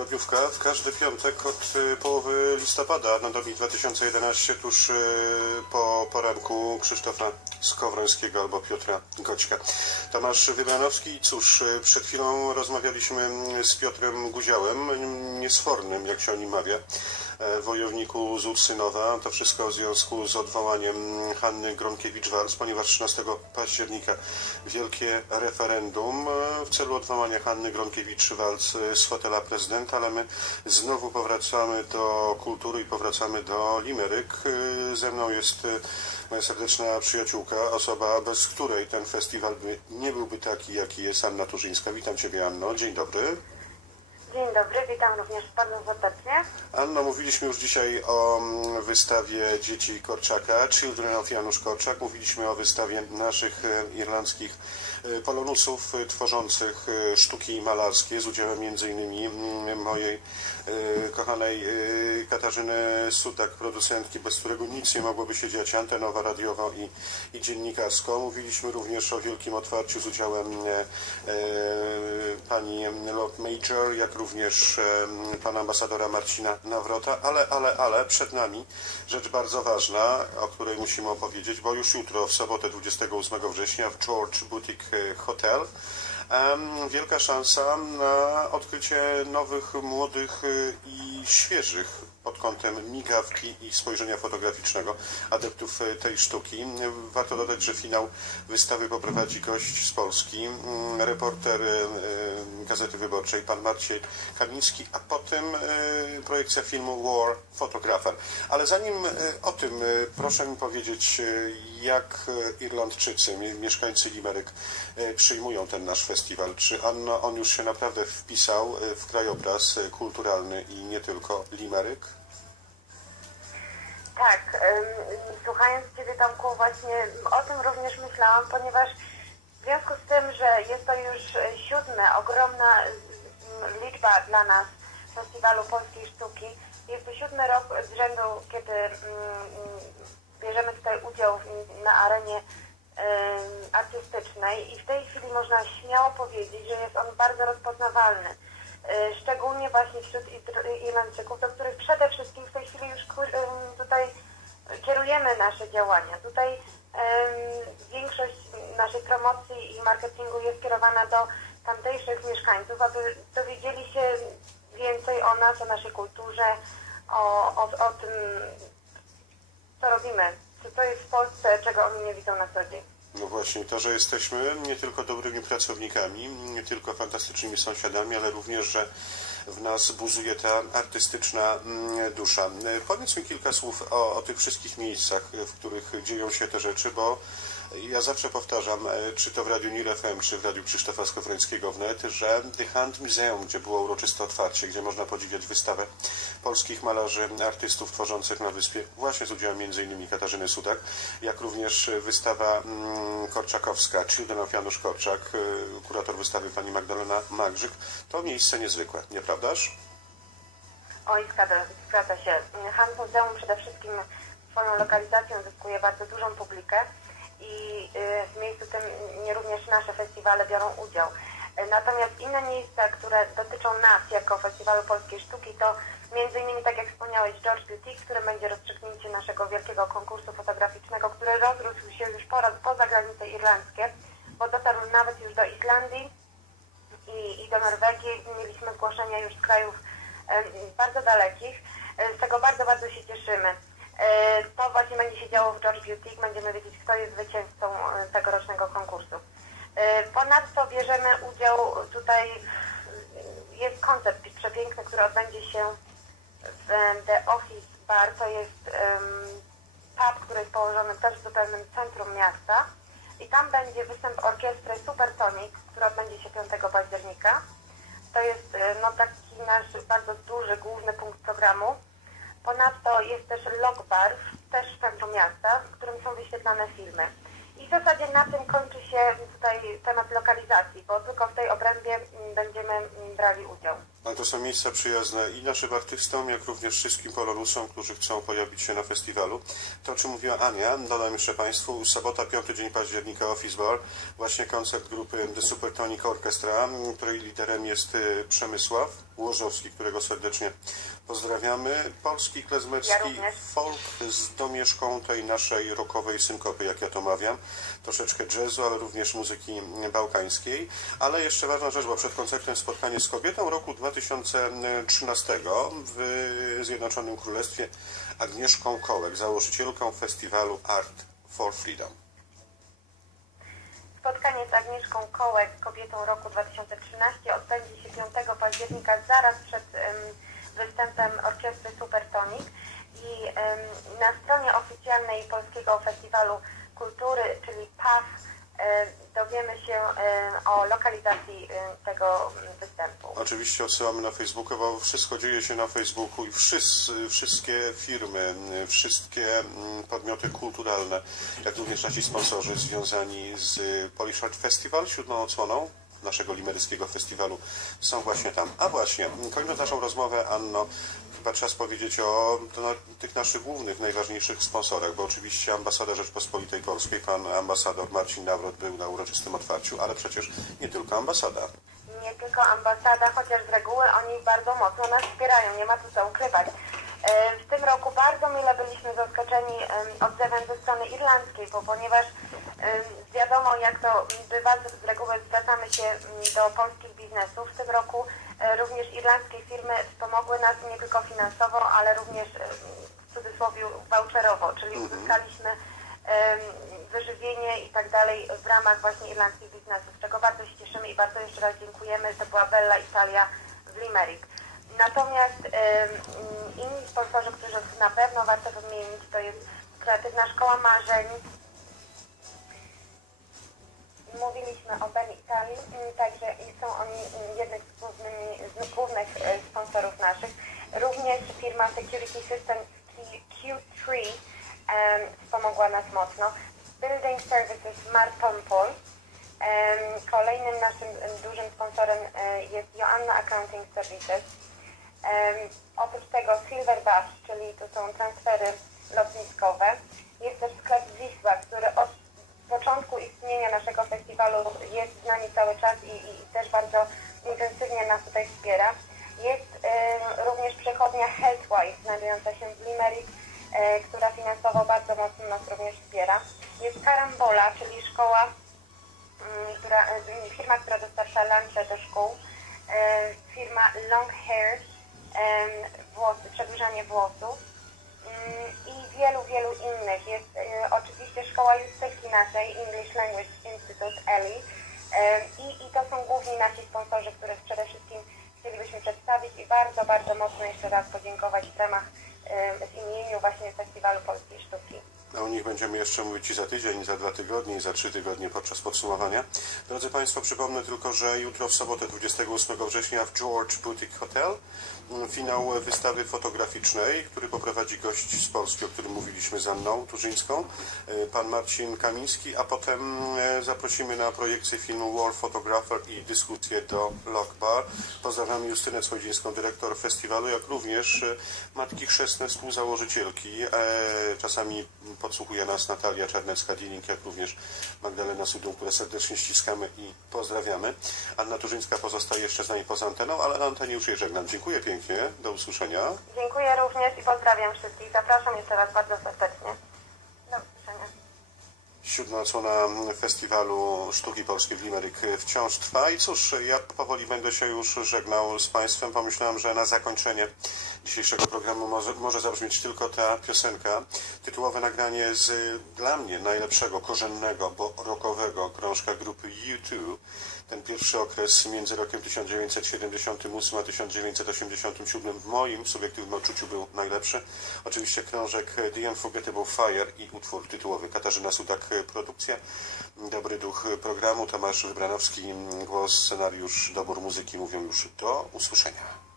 Tygodniówka w każdy piątek od y, połowy listopada na Domi 2011 tuż y, po poranku Krzysztofa Skowrońskiego albo Piotra Goćka. Tomasz Wymianowski i cóż, y, przed chwilą rozmawialiśmy z Piotrem Guziałem, niesfornym jak się o nim mawia, wojowniku z Ursynowa. To wszystko w związku z odwołaniem Hanny Gronkiewicz-Walc, ponieważ 13 października wielkie referendum e, w celu odwołania Hanny Gronkiewicz-Walc e, z fotela prezydenta, ale my znowu powracamy do kultury i powracamy do limeryk. E, Ze mną jest e, moja serdeczna przyjaciółka, osoba, bez której ten festiwal by nie byłby taki, jaki jest Anna Turzyńska. Witam Ciebie, Anno. Dzień dobry. Dzień dobry, witam również bardzo serdecznie. Anno, mówiliśmy już dzisiaj o mm, wystawie dzieci Korczaka, Children of Janusz Korczak. Mówiliśmy o wystawie naszych e, irlandzkich e, polonusów e, tworzących sztuki malarskie z udziałem m.in. mojej e, kochanej Katarzyny Sutak, producentki, bez którego nic nie mogłoby się dziać, antenowo, radiowo i, i dziennikarsko. Mówiliśmy również o wielkim otwarciu z udziałem pani Lord Major, jak również pana ambasadora Marcina Nawrota, ale, ale, ale przed nami rzecz bardzo ważna, o której musimy opowiedzieć, bo już jutro, w sobotę 28 września w George Boutique e, Hotel wielka szansa na odkrycie nowych, młodych e, i świeżych pod kątem migawki i spojrzenia fotograficznego adeptów e, tej sztuki. Warto dodać, że finał wystawy poprowadzi gość z Polski, mm, reporter e, Gazety Wyborczej, pan Marciej Kamiński, a potem projekcja filmu War Photographer. Ale zanim o tym, proszę mi powiedzieć, jak Irlandczycy, mie- mieszkańcy Limeryk e, przyjmują ten nasz festiwal. Czy Anno, on już się naprawdę wpisał e, w krajobraz e, kulturalny i nie tylko Limeryk? Tak, słuchając Ciebie Tomku, właśnie o tym również myślałam, ponieważ w związku z tym, że jest to już siódme, ogromna ym, liczba dla nas Festiwalu Polskiej Sztuki, jest to siódmy rok z rzędu, kiedy ym, ym, bierzemy tutaj udział na arenie artystycznej i w tej chwili można śmiało powiedzieć, że jest on bardzo rozpoznawalny. Y, szczególnie właśnie wśród Ir- Irlandczyków, do których przede wszystkim w tej chwili już tutaj kierujemy nasze działania. Tutaj większość naszej promocji i marketingu jest kierowana do tamtejszych mieszkańców, aby dowiedzieli się więcej o nas, o naszej kulturze, o, o, o tym, co robimy, co to jest w Polsce, czego oni nie widzą na co dzień. No właśnie, to, że jesteśmy nie tylko dobrymi pracownikami, nie tylko fantastycznymi sąsiadami, ale również, że w nas buzuje ta artystyczna mm, dusza. E, Powiedz mi kilka słów o, o tych wszystkich miejscach, w których dzieją się te rzeczy, bo ja zawsze powtarzam, e, czy to w Radiu Nil FM, czy w Radiu Krzysztofa Skowrońskiego wnet, że The Hand Museum, gdzie było uroczyste otwarcie, gdzie można podziwiać wystawę polskich malarzy, artystów tworzących na wyspie, właśnie z udziałem m.in. Katarzyny Sudak, jak również wystawa mm, korczakowska, Children of Janusz Korczak, y, kurator wystawy pani Magdalena Magrzyk, to miejsce niezwykłe, nieprawdaż? Oj, zgadza, zgadza się. Han Muzeum przede wszystkim swoją lokalizacją zyskuje bardzo dużą publikę i y, w miejscu tym nie również nasze festiwale biorą udział. Y, Natomiast inne miejsca, które dotyczą nas jako Festiwalu Polskiej Sztuki to między innymi, tak jak wspomniałeś, George Boutique, które będzie rozstrzygnięcie naszego wielkiego konkursu fotograficznego, który rozrósł się już po raz poza granice irlandzkie, bo dotarł nawet już do Islandii, i, i do Norwegii. Mieliśmy zgłoszenia już z krajów bardzo dalekich. E, Z tego bardzo, bardzo się cieszymy. E, To właśnie będzie się działo w George Boutique. Będziemy wiedzieć, kto jest zwycięzcą e, tegorocznego konkursu. E, Ponadto bierzemy udział tutaj, jest koncept przepiękny, który odbędzie się w The Office Bar. To jest pub, który jest położony też w zupełnym centrum miasta. I tam będzie występ orkiestry Supertonic, który odbędzie się 5 października. To jest no, taki nasz bardzo duży, główny punkt programu. Ponadto jest też Log Bar, też w centrum miasta, w którym są wyświetlane filmy. I w zasadzie na tym kończy się tutaj temat lokalizacji, bo tylko w tej obrębie mm, będziemy mm, brali udział. Ale to są miejsca przyjazne i naszym artystom, jak również wszystkim polonusom, którzy chcą pojawić się na festiwalu. To, o czym mówiła Ania, dodam jeszcze Państwu, sobota, piąty dzień października, Office Bar, właśnie koncert grupy The Supertonic Orchestra, której liderem jest y, Przemysław Łożowski, którego serdecznie pozdrawiamy. Polski, klezmerski Ja folk z domieszką tej naszej rockowej synkopy, jak ja to mawiam. Troszeczkę jazzu, ale również muzyki bałkańskiej. Ale jeszcze ważna rzecz, bo przed koncertem spotkanie z kobietą roku 2013 w Zjednoczonym Królestwie Agnieszką Kołek, założycielką festiwalu Art for Freedom. Spotkanie z Agnieszką Kołek, kobietą roku 2013, odbędzie się 5 października zaraz przed em, występem orkiestry Supertonic i em, na stronie oficjalnej Polskiego Festiwalu Kultury, czyli PAF, dowiemy się o lokalizacji tego występu. Oczywiście odsyłamy na Facebooka, bo wszystko dzieje się na Facebooku i wszyscy, wszystkie firmy, wszystkie mm, podmioty kulturalne, jak również nasi sponsorzy związani z Polish Art Festival, siódmą odsłoną naszego limeryckiego festiwalu są właśnie tam. A właśnie, kończąc naszą rozmowę, Anno, chyba czas powiedzieć o tych naszych głównych, najważniejszych sponsorach, bo oczywiście ambasada Rzeczpospolitej Polskiej, pan ambasador Marcin Nawrot był na uroczystym otwarciu, ale przecież nie tylko ambasada. nie tylko ambasada, chociaż z reguły oni bardzo mocno nas wspierają, nie ma tu co ukrywać. E, W tym roku bardzo mile byliśmy zaskoczeni em, odzewem ze strony irlandzkiej, bo ponieważ wiadomo jak to bywa, z reguły zwracamy się mm, do polskich biznesów. W tym roku e, również irlandzkie firmy wspomogły nas nie tylko finansowo, ale również w cudzysłowie voucherowo, czyli uzyskaliśmy em, wyżywienie i tak dalej w ramach właśnie irlandzkich biznesów, z czego bardzo się cieszymy i bardzo jeszcze raz dziękujemy. To była Bella Italia w Limerick. Natomiast inni sponsorzy, którzy na pewno warto wymienić, to jest Kreatywna Szkoła Marzeń. Mówiliśmy o Italii, mm, także są oni mm, jednym z, głównymi, z głównych e, sponsorów naszych. Również firma Security Systems Q3 em, wspomogła nas mocno. Building Services Marpompol. Em, Kolejnym naszym dużym sponsorem jest Joanna Accounting Services. Em, Oprócz tego Silver Bash, czyli to są transfery lotniskowe. Jest też sklep Wisła, który od początku istnienia naszego festiwalu jest z nami cały czas i, i też bardzo intensywnie nas tutaj wspiera. Jest em, również przychodnia Healthwise, znajdująca się w Limerick, e, która finansowo bardzo mocno nas również wspiera. Jest Karambola, czyli szkoła mm, która, e, firma, która dostarcza lunche do szkół, e, firma Long Hair, włosy, przedłużanie włosów i wielu, wielu innych. Jest e, oczywiście szkoła Justylki naszej, English Language Institute, ELI i, i to są główni nasi sponsorzy, których przede wszystkim chcielibyśmy przedstawić i bardzo, bardzo mocno jeszcze raz podziękować w ramach w imieniu właśnie Festiwalu Polskiej Sztuki. O nich będziemy jeszcze mówić i za tydzień, i za dwa tygodnie, i za trzy tygodnie podczas podsumowania. Drodzy Państwo, przypomnę tylko, że jutro w sobotę 28 września w George Boutique Hotel mm, finał wystawy fotograficznej, który poprowadzi gość z Polski, o którym mówiliśmy z Anną Turzyńską, e, pan Marcin Kamiński, a potem e, zaprosimy na projekcję filmu War Photographer i dyskusję do Lock Bar. Pozdrawiam Justynę Słodzińską, dyrektor festiwalu, jak również e, matki chrzestne współzałożycielki. Czasami podsłuchuje nas Natalia Czarnecka-Dienik, jak również Magdalena Sudum, które serdecznie ściskamy i pozdrawiamy. Anna Turzyńska pozostaje jeszcze z nami poza anteną, ale na antenie już jej żegnam. Dziękuję pięknie, do usłyszenia. Dziękuję również i pozdrawiam wszystkich. Zapraszam jeszcze raz bardzo serdecznie. Siódma odsłona festiwalu sztuki polskiej w Limerick wciąż trwa i cóż, ja powoli będę się już żegnał z Państwem. Pomyślałem, że na zakończenie dzisiejszego programu może, może zabrzmieć tylko ta piosenka. Tytułowe nagranie z dla mnie najlepszego, korzennego, bo rockowego krążka grupy U2. Ten pierwszy okres między rokiem 1978 a 1987 w moim subiektywnym odczuciu był najlepszy. Oczywiście krążek The Unforgettable Fire i utwór tytułowy Katarzyna Sudak produkcja. Dobry duch programu Tomasz Wybranowski, głos, scenariusz, dobór muzyki mówią już do usłyszenia.